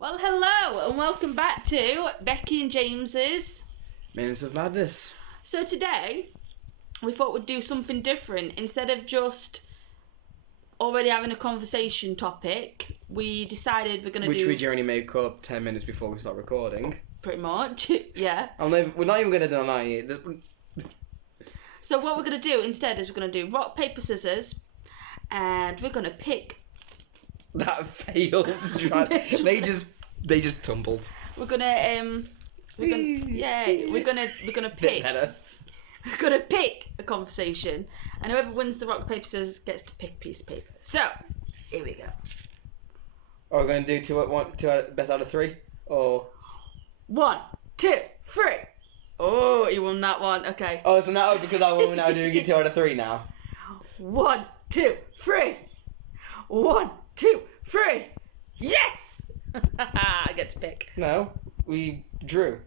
Well, hello and welcome back to Becky and James's Minutes of Madness. So today, we thought we'd do something different. Instead of just already having a conversation topic, we decided we're going to do... Which we only make up 10 minutes before we start recording. Pretty much, yeah. We're not even going to deny it. So what we're going to do instead is we're going to do rock, paper, scissors, and we're going to pick... That failed. They just tumbled. We're gonna we're gonna pick. Better. We're gonna pick a conversation, and whoever wins the rock paper scissors gets to pick a piece of paper. So here we go. Are we going to do two best out of three, or 1, 2, 3. Oh, you won that one. Okay. oh, so now because we're now doing it 2 out of 3 now. 1, 2, 3. 1, 2, 3. Yes. I get to pick. No, we drew.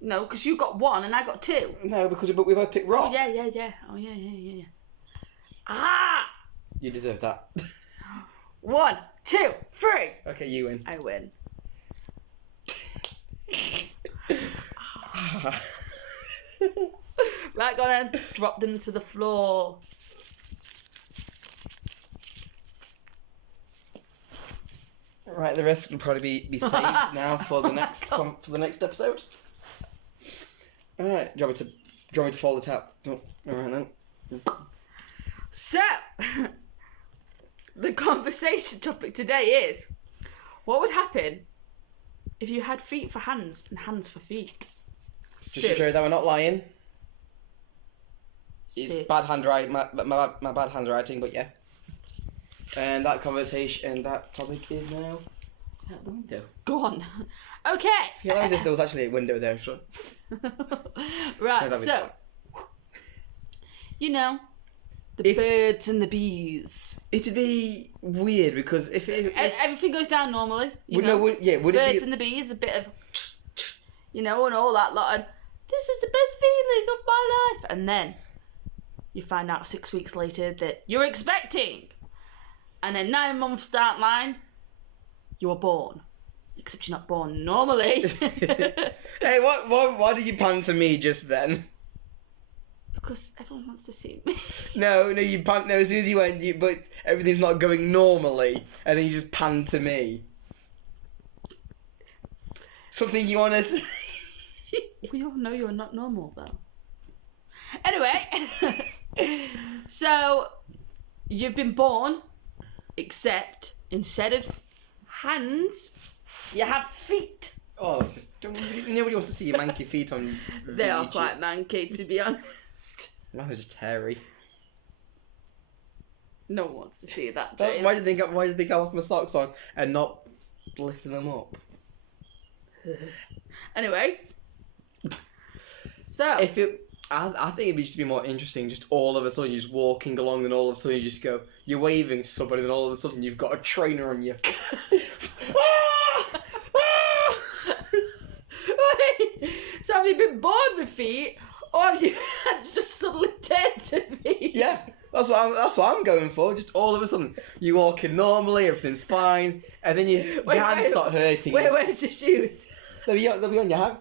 No, because you got 1 and I got 2. No, because we both picked rock. Oh yeah. Oh yeah. Ah! You deserve that. 1, 2, 3. Okay, you win. I win. Right, go on then. Drop them to the floor. Right, the rest will probably be saved now for the next episode. Alright, do you want me to follow the tap? Oh, alright then. So, the conversation topic today is, what would happen if you had feet for hands and hands for feet? Just to show that we're not lying. It's Sick. bad handwriting, my bad handwriting, but yeah. And that topic is now out the window. Gone. Okay. I feel as if there was actually a window there, so. Right, No, so, you know, the If- birds and the bees. It'd be weird because if Everything goes down normally. You would, know? no, would it Birds be and the bees, a bit of, you know, and all that lot. And this is the best feeling of my life. And then you find out 6 weeks later that you're expecting. And then 9 months down the line, you were born. Except you're not born normally. Hey, why did you pan to me just then? Because everyone wants to see me. No, you pan. No, as soon as you went, but everything's not going normally, and then you just pan to me. Something you want to say? We all know you're not normal, though. Anyway, so you've been born, except instead of hands, you have feet. Oh, it's just nobody wants to see your manky feet on. They are YouTube. quite manky, to be honest. No, they're just hairy. No one wants to see that, James. Why did they go off my socks on and not lifting them up? Anyway, so I think it'd just be more interesting. Just all of a sudden, you're just walking along, and all of a sudden, you're waving to somebody, and all of a sudden, you've got a trainer on you. Wait, so have you been born with feet, or have you just suddenly turned to feet? Yeah, that's what I'm going for. Just all of a sudden, you're walking normally, everything's fine, and then your hands start hurting. Where's your shoes? They'll be on your hand.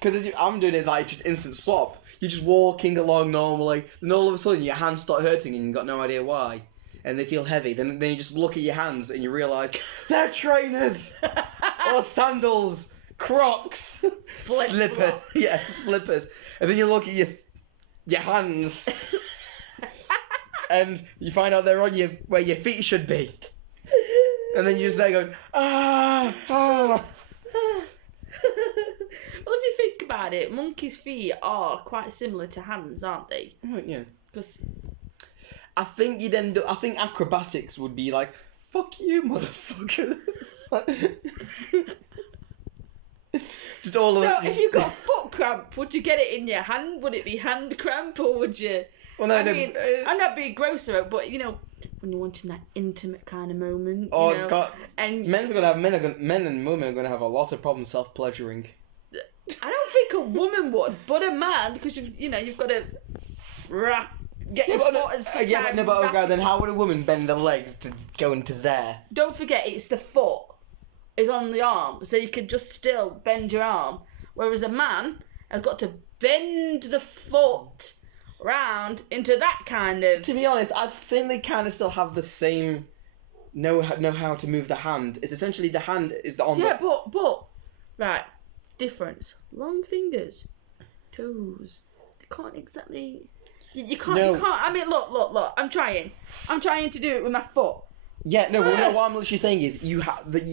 Because I'm doing it as like just instant swap. You're just walking along normally, and all of a sudden your hands start hurting, and you've got no idea why, and they feel heavy. Then you just look at your hands, and you realise they're trainers or sandals. Crocs, Flip-flops. slippers, and then you look at your hands, and you find out they're on where your feet should be, and then you're just there going ah. Well, if you think about it, monkeys' feet are quite similar to hands, aren't they? Yeah, Because I think you'd end up. I think acrobatics would be like, fuck you, motherfuckers. Just all of so, it. if you got a foot cramp, would you get it in your hand? Would it be hand cramp, or would you? Well, no, I no. mean, I'm not being gross about it, but you know, when you're wanting that intimate kind of moment. Oh you know, God! and Men and women are gonna have a lot of problems self-pleasuring. I don't think a woman would, but a man, because you've got to get your foot and sit down. Okay, then how would a woman bend their legs to go into there? Don't forget, it's the foot. is on the arm, so you can just still bend your arm. Whereas a man has got to bend the foot round into that kind of... To be honest, I think they kind of still have the same know how to move the hand. It's essentially the hand is the on Yeah, but right, difference. Long fingers, toes. They can't exactly. You can't. No. You can't. I mean, look. I'm trying. I'm trying to do it with my foot. Yeah, no, well, no. What I'm literally saying is you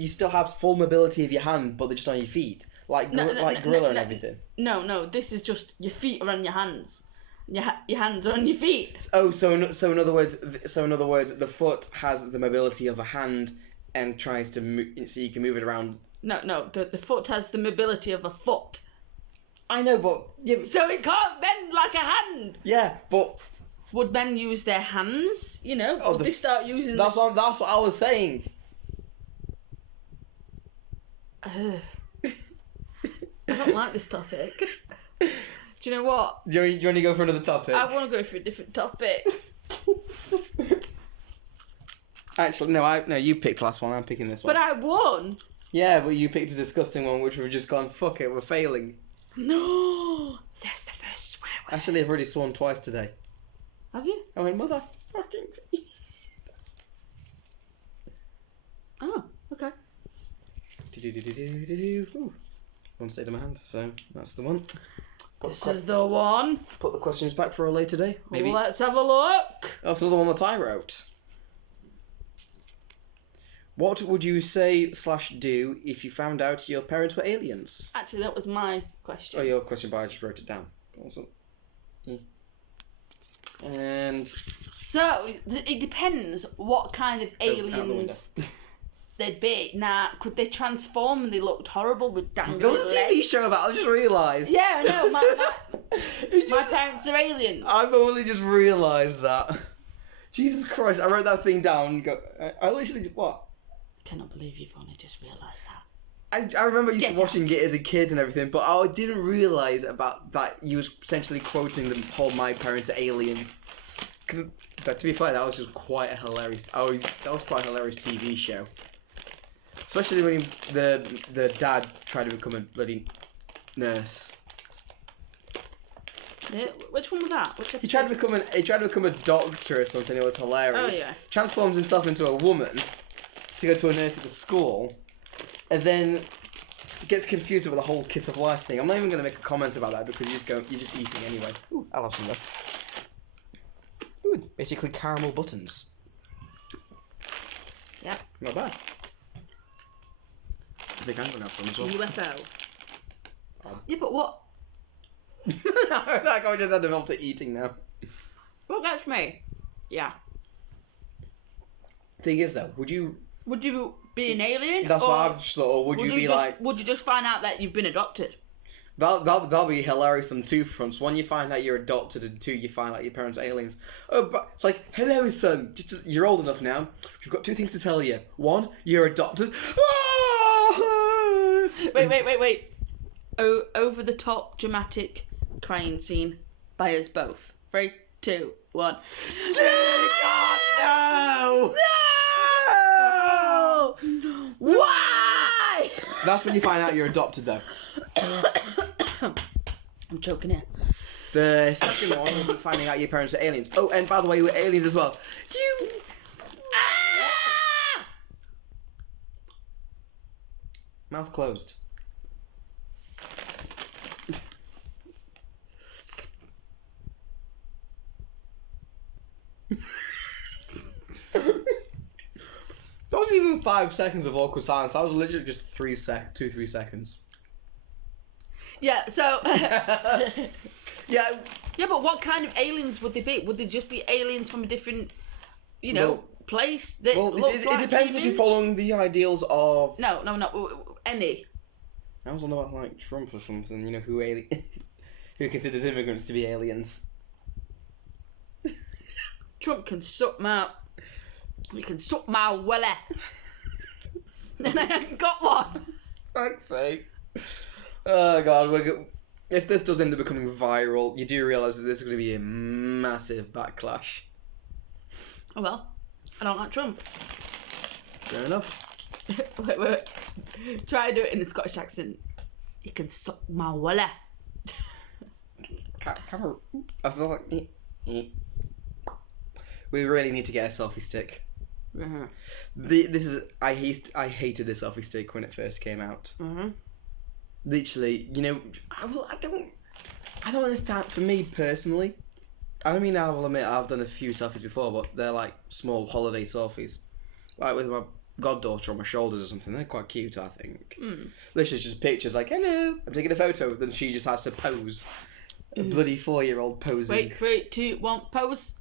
still have full mobility of your hand, but they're just on your feet, like gorilla and everything. No. This is just your feet are on your hands. Your hands are on your feet. Oh, so in other words, the foot has the mobility of a hand and tries to move, so you can move it around. No. The foot has the mobility of a foot. I know, but yeah, So it can't bend like a hand. yeah, but Would men use their hands? You know, Oh, would they start using? that's what I was saying. I don't like this topic. Do you know what? Do you want to go for another topic? I want to go for a different topic. Actually, no, you picked last one. I'm picking this one. But I won. Yeah, but you picked a disgusting one, which we've just gone. Fuck it, we're failing. No, that's the first swear word. Actually, I've already sworn twice today. Have you? I went motherfucking. Oh, okay. Ooh. One stayed in my hand, so that's the one. This is the one. Put the questions back for a later day, maybe. Let's have a look. Oh, it's another one that I wrote. What would you say/do if you found out your parents were aliens? Actually, that was my question. Oh, your question, but I just wrote it down. Awesome. And So, it depends what kind of out the window. aliens they'd be. Now, could they transform and they looked horrible with dangly there was a TV legs? show about it, I just realised. Yeah, I know. It My just- parents are aliens. I've only just realised that. Jesus Christ, I wrote that thing down and I literally, what? I cannot believe you've only just realised that. I remember used Get to watching out. it as a kid and everything, but I didn't realise about that you was essentially quoting the whole "My parents are aliens." Because, to be fair, that was just quite a hilarious. That was quite a hilarious TV show. Especially when the dad tried to become a bloody nurse. Yeah, which one was that? Which He tried to become a doctor or something. It was hilarious. Oh, yeah. Transforms himself into a woman to go to a nurse at the school, and then gets confused with the whole kiss of life thing. I'm not even going to make a comment about that because you're just eating anyway. Ooh, I'll have some though. Ooh, basically caramel buttons. Yeah. Not bad. I think I'm going to have some as well. UFO. Oh. Yeah, but what? I can't just develop to eating now. Well, that's me. Yeah. Thing is though, would you be an alien? That's or what I've just thought. Or would you be just, like? Would you just find out that you've been adopted? That'll be hilarious on two fronts. One, you find out you're adopted, and two, you find out your parents are aliens. Oh, but it's like, hello, son. You're old enough now. We've got two things to tell you. One, you're adopted. Wait. Over the top dramatic crying scene by us both. 3, 2, 1. Dear God, no! No! Why? That's when you find out you're adopted, though. I'm choking here. The second one is finding out your parents are aliens. Oh, and by the way, we're aliens as well. You. Mouth closed. That wasn't even 5 seconds of awkward silence. That was literally just 3 seconds. Yeah, so... Yeah. Yeah, but what kind of aliens would they be? Would they just be aliens from a different, Well- place that Well, looks it like depends if you're humans? following the ideals of. No, any. I also know about like Trump or something. You know who who considers immigrants to be aliens. Trump can suck my... He can suck my willy. And I haven't got one. Fuck's sake. Oh god, if this does end up becoming viral, you do realise that this is going to be a massive backlash. Oh well, I don't like Trump. Fair enough. Wait. Try to do it in a Scottish accent. You can suck my wallet. Camera. I was like, we really need to get a selfie stick. Mm-hmm. I hated the selfie stick when it first came out. Mm-hmm. Literally, you know, I don't understand. For me personally, I mean, I will admit I've done a few selfies before, but they're like small holiday selfies, like with my goddaughter on my shoulders or something. They're quite cute, I think. Literally, just pictures like, "Hello, I'm taking a photo." Then she just has to pose. A bloody 4-year-old posing. Wait, 3, 2, 1, pose.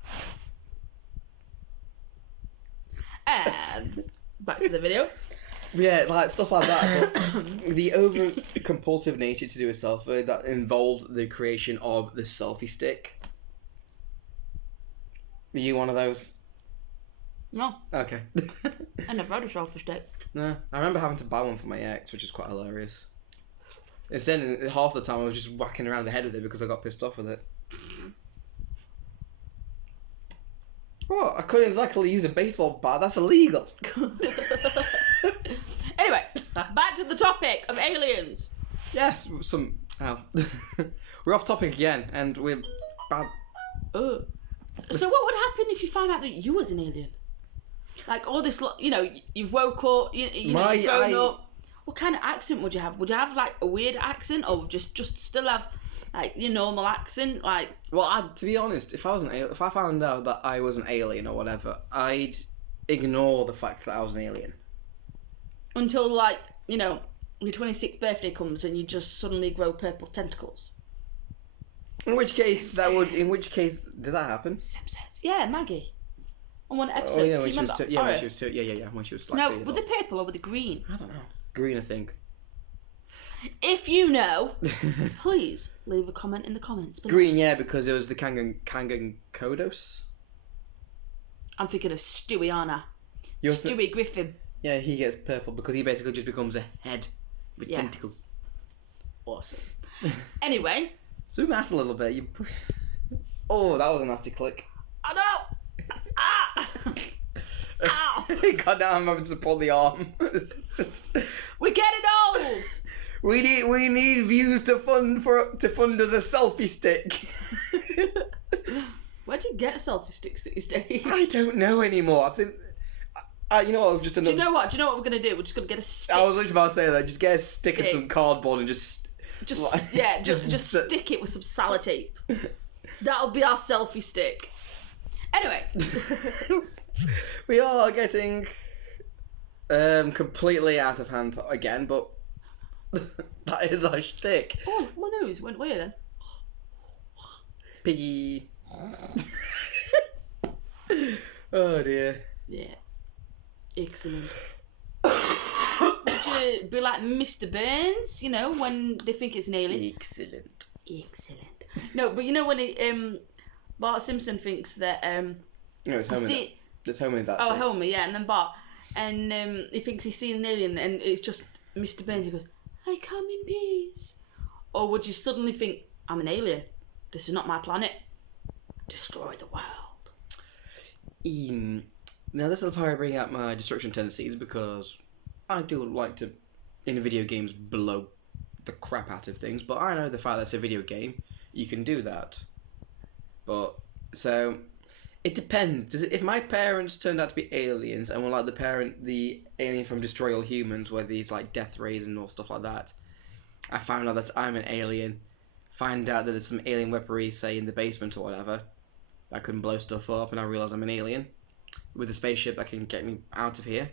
And back to the video. Yeah, like stuff like that. But the over compulsive nature to do a selfie that involved the creation of the selfie stick. Are you one of those? No, Okay. I never had a selfie stick. No, I remember having to buy one for my ex, which is quite hilarious. Instead, half the time I was just whacking around the head with it because I got pissed off with it. What? I couldn't exactly use a baseball bat. That's illegal. Anyway, back to the topic of aliens. Yes, somehow. We're off topic again, and we're bad. So what would happen if you found out that you was an alien? Like all this, you know, you've woke up, you've grown up. What kind of accent would you have? Would you have like a weird accent, or just still have like your normal accent? Like, well, to be honest, if I found out that I was an alien or whatever, I'd ignore the fact that I was an alien until like, you know, your 26th birthday comes and you just suddenly grow purple tentacles. In which case, did that happen? Simpsons. Yeah, Maggie. On one episode. Oh yeah, when when she was two. Yeah, when she was two. Yeah. When she was like 2 No, years were old. they purple or were they green? I don't know. Green, I think. If you know, please leave a comment in the comments below. Green, yeah, because it was the Kangan Kodos. I'm thinking of Stewie, aren't I? You're Stewie Griffin. Yeah, he gets purple because he basically just becomes a head with tentacles. Awesome. Anyway. Zoom out a little bit. Oh, that was a nasty click. I know! Ah! Ow! God damn, I'm having to pull the arm. We're getting old! We need views to fund us a selfie stick. Where do you get selfie sticks these days? I don't know anymore. I think. You know what? I've just done. Do you know what we're gonna do? We're just gonna get a stick. I was literally about to say that. Just get a stick and some cardboard and just stick it with some sellotape. That'll be our selfie stick. Anyway. We are getting completely out of hand again, but that is our shtick. Oh, my nose went weird then. Piggy. Oh dear. Yeah. Excellent. Would you be like Mr. Burns, you know, when they think it's an alien? Excellent. No, but you know when Bart Simpson thinks that No, it's Homer. It's Homer that. Oh, thing. Homer, yeah, and then Bart, and he thinks he's seen an alien, and it's just Mr. Burns. He goes, "I come in peace." Or would you suddenly think, "I'm an alien. This is not my planet. Destroy the world." Now this will probably bring out my destruction tendencies because I do like to, in video games, blow the crap out of things. But I know the fact that it's a video game, you can do that. But so it depends. If my parents turned out to be aliens and were like the alien from Destroy All Humans, where these like death rays and all stuff like that, I found out that I'm an alien. Find out that there's some alien weaponry, say in the basement or whatever, that can blow stuff up, and I realise I'm an alien with a spaceship that can get me out of here.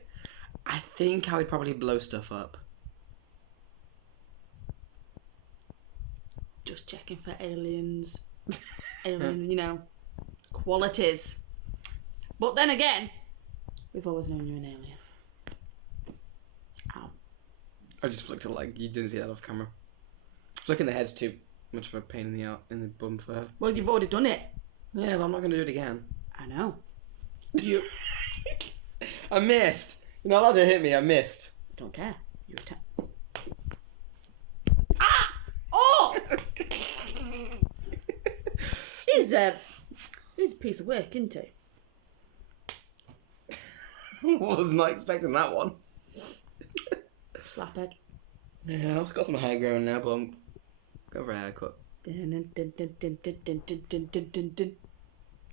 I think I would probably blow stuff up. Just checking for aliens. Alien, you know, qualities. But then again, we've always known you're an alien. Ow. I just flicked it like you didn't see that off camera. Flicking the head's too much of a pain in the bum for her. Well, you've already done it. Yeah, but I'm not going to do it again. I know. You. I missed. You're not allowed to hit me. I missed. I don't care. You attack. Ah! Oh! He's a piece of work, isn't he? Was not expecting that one. Slaphead. Yeah, I've got some hair growing now, but I'm go for a haircut.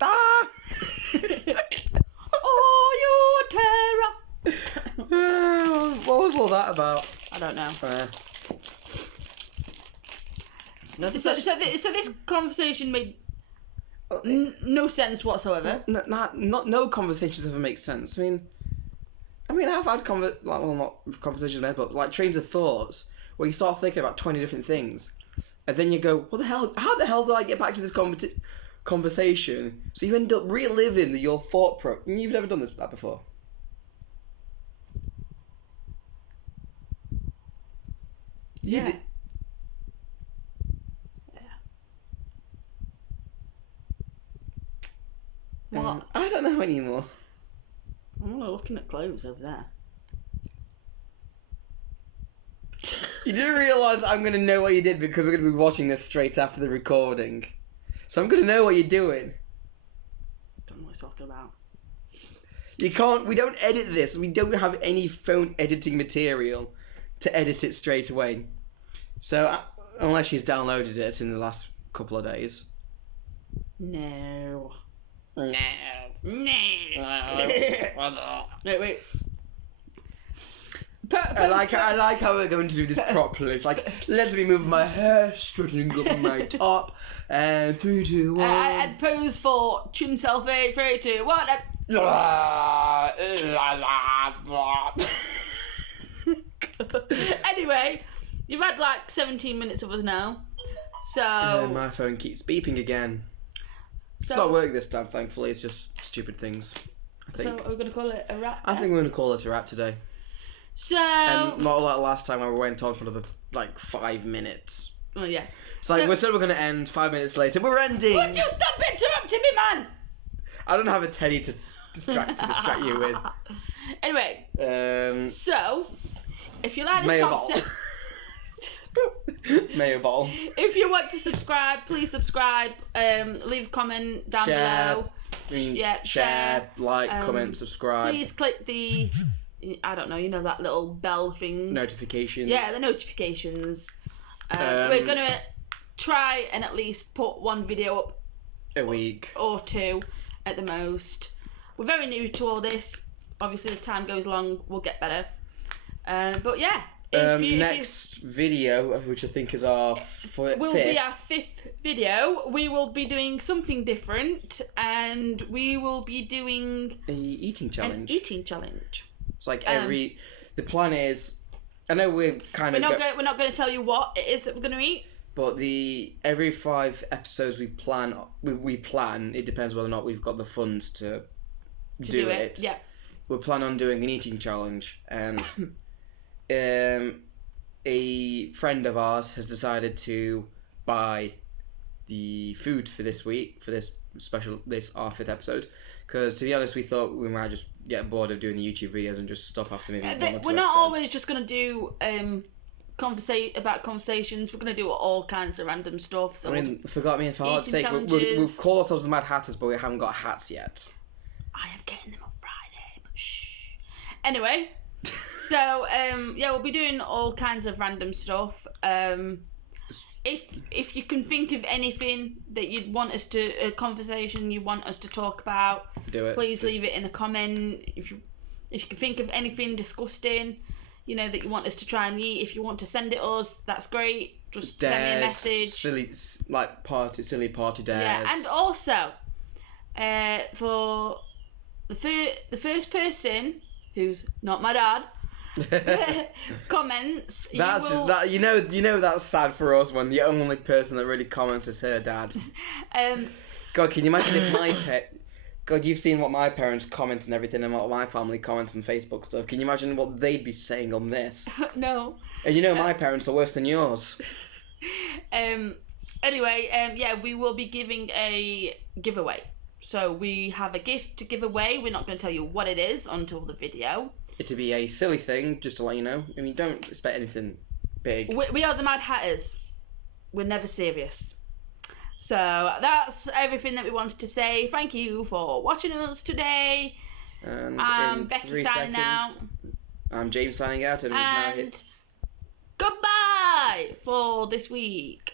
Ah! Oh, your terror! What was all that about? I don't know. Nothing So this conversation made no sense whatsoever. No conversations ever make sense. I mean, I've had not conversations, but like trains of thoughts where you start thinking about 20 different things, and then you go, "What the hell? How the hell do I get back to this conversation?" So you end up reliving your thought You've never done that before. You Yeah. did- What? I don't know anymore. I'm looking at clothes over there. You do realise that I'm going to know what you did because we're going to be watching this straight after the recording. So I'm going to know what you're doing. Don't know what you're talking about. You can't, we don't edit this. We don't have any phone editing material to edit it straight away. So, unless she's downloaded it in the last couple of days. No. No. Wait. I like how we're going to do this properly. It's like, let me move my hair, strutting up my top, and 3, 2, 1. And pose for chin selfie, 3, 2, 1. Anyway, you've had like 17 minutes of us now. So. My phone keeps beeping again. It's So- not working this time, thankfully. It's just stupid things. I So think. are we going to call it a wrap? I think we're going to call it a wrap today. So. And not like last time where we went on for another, 5 minutes. Oh, yeah. It's like, So- we said we're going to end 5 minutes later. We're ending! Would you stop interrupting me, man? I don't have a teddy to distract you with. Anyway, so, if you like this Mayo bottle. conversation. Mayo bottle. If you want to subscribe, please subscribe. Leave a comment down Share. below. Share, Share. like, comment, subscribe. Please click the, I don't know, that little bell thing. Notifications. Yeah, the notifications. We're going to try and at least put one video up A week. or two at the most. We're very new to all this. Obviously, as time goes along, we'll get better. But yeah. Next video, which I think is our will fifth. be our 5th video. We will be doing something different, and we will be doing A eating an challenge. eating challenge. It's like the plan is, I know we're kind We're of, not going to tell you what it is that we're going to eat. but every 5 episodes we plan. It depends whether or not we've got the funds to do it. Yeah. We plan on doing an eating challenge, and a friend of ours has decided to buy the food for this week, for this our 5th episode, because to be honest we thought we might just get bored of doing the YouTube videos and just stop after maybe 1 or 2 We're not episodes. always just going to do conversations. We're going to do all kinds of random stuff. So I mean, forgot me and for heart's eating sake, challenges. we've called ourselves the Mad Hatters, but we haven't got hats yet. I am getting them on Friday, but shh. Anyway, so we'll be doing all kinds of random stuff. If you can think of anything that you'd want us to, a conversation you want us to talk about, Do it. please leave it in a comment. If you can think of anything disgusting, that you want us to try and eat, if you want to send it us, that's great. Just send me a message. Silly party dares. Yeah, and also, for the first person who's not my dad comments. That's you will, just that. That's sad for us when the only person that really comments is her dad. God, can you imagine if my God, you've seen what my parents comment and everything, and what my family comments on Facebook stuff. Can you imagine what they'd be saying on this? No. And my parents are worse than yours. Anyway, we will be giving a giveaway. So we have a gift to give away. We're not going to tell you what it is until the video. It'd be a silly thing, just to let you know. I mean, don't expect anything big. We are the Mad Hatters. We're never serious. So that's everything that we wanted to say. Thank you for watching us today. And I'm in Becky 3 signing seconds, out. I'm James signing out, and we've now And hit goodbye for this week.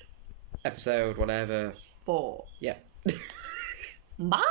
episode whatever. 4. Yeah. Bye.